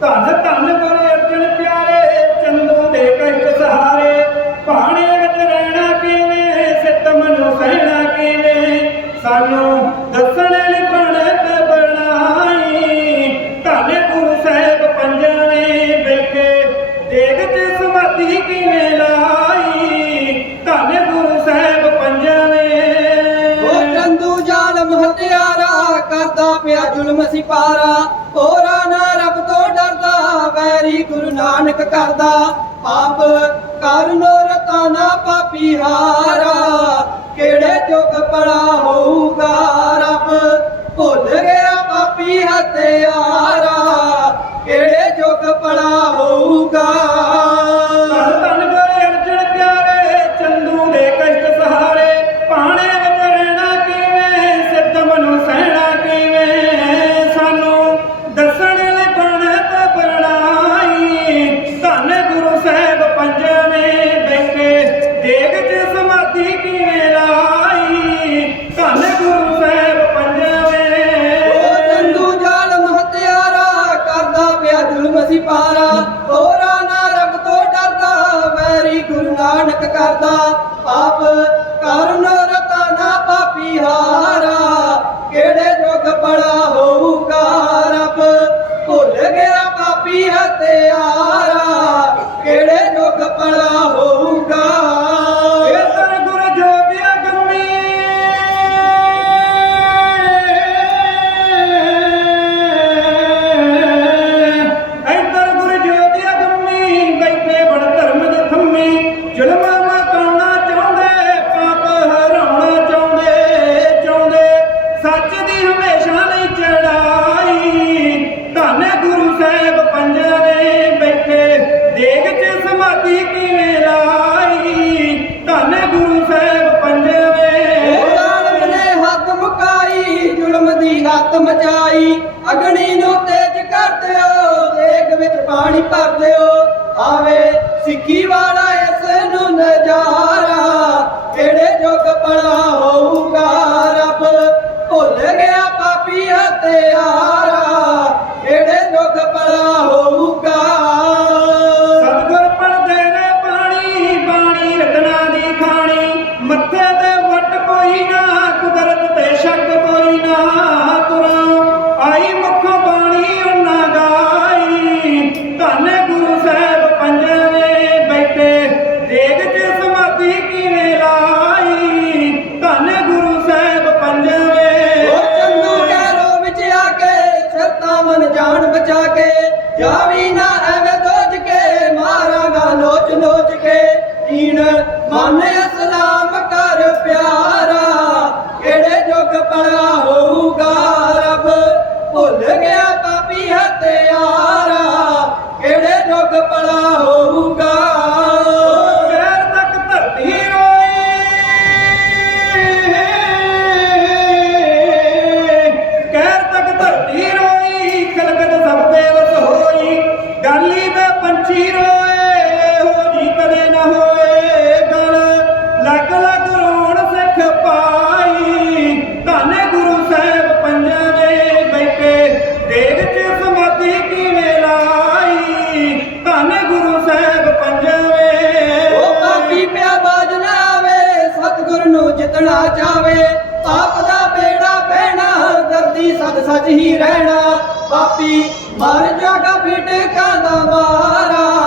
ਧੰਨ ਧੰਨ ਗੁਰ ਅਰਜਨ ਪਿਆਰੇ, ਚੰਦੂ ਦੇ ਕਸ਼ਟ ਸਹਾਰੇ ਭਾਣੇ ਵਿੱਚ ਰਹਿਣਾ ਕਿਵੇਂ ਸਿੱਤ ਮਨੁ ਸਹਿਣਾ ਕਿਵੇਂ, ਸਾਨੂੰ ਦੱਸਣ ਲਿਖਣ ਤੇ ਬਣਾਈ। ਧੰਨ ਗੁਰੂ ਸਾਹਿਬ ਪੰਜਵੇਂ ਬੈਠੇ, ਦੇਗ ਚ ਸਮਾਧੀ ਕਿਵੇਂ ਲਾਈ। ਧੰਨ ਗੁਰੂ ਸਾਹਿਬ ਪੰਜਵੇਂ ਉਹ ਚੰਦੂ ਜ਼ਾਲਮ ਹਤਿਆਰਾ ਕਰਦਾ ਪਿਆ ਜ਼ੁਲਮ ਸਿਪਾਰਾ, ਹੋਰਾ ਨਾ ਰੱਬ ਤੋਂ ਡਰਦਾ ਗੁਰੂ ਨਾਨਕ ਕਰਦਾ, ਪਾਪ ਕਰਨੋ ਰਤਾਨਾ ਪਾਪੀ ਹਾਰਾ। ਕਿਹੜੇ ਜੁਗ ਪੜਾ ਹੋਊਗਾ, ਰੱਬ ਭੁੱਲ ਗਿਆ ਪਾਪੀ ਹਤਿਆਰਾ ਗਿਆ ਪਾਪੀ ਕਿਹੜੇ ਜੁਗ ਬੜਾ ਹੋਊਗਾ? ਇਧਰ ਗੁਰ ਜੋਗਿਆ ਗੰਮੀ ਇਧਰ ਗੁਰ ਜੋਗਿਆ ਗੰਮੀ ਬੈਠੇ ਬੜ ਧਰਮ ਦੇ ਥੰਮੀ। ਜ਼ੁਲਮਾਂ ਮਕਾਉਣਾ ਚਾਹੁੰਦੇ, ਪਾਪ ਹਰਾਉਣਾ ਚਾਹੁੰਦੇ ਚਾਹੁੰਦੇ। ਸੱਚ ਦੀ ਹਮੇਸ਼ਾ ਗੁਰੂ ਸਾਹਿਬ ਪੰਜਵੇਂ ਬੈਠੇ, ਦੇਗ ਚ ਸਮਾਧੀ ਕਿਵੇਂ ਲਾਈ? ਧੰਨ ਗੁਰੂ ਸਾਹਿਬ ਪੰਜਵੇਂ ਉਹ ਜ਼ਾਲਮ ਨੇ ਹੱਥ ਮੁਕਾਈ, ਜ਼ੁਲਮ ਦੀ ਹੱਥ ਮਚਾਈ। ਅਗਨੀ ਨੂੰ ਤੇਜ ਕਰ ਦਿਓ, ਦੇਗ ਵਿੱਚ ਪਾਣੀ ਭਰ ਦਿਓ। ਆਵੇ, ਸਿੱਖੀ ਵਾਲਾ ਇਸ ਜੁਗ ਪੜਾ ਸੱਚ ਹੀ ਰਹਿਣਾ ਪਾਪੀ ਮਰ ਜਾਗਾ ਫਿਟਕਾਂ ਦਾ ਮਾਰਾ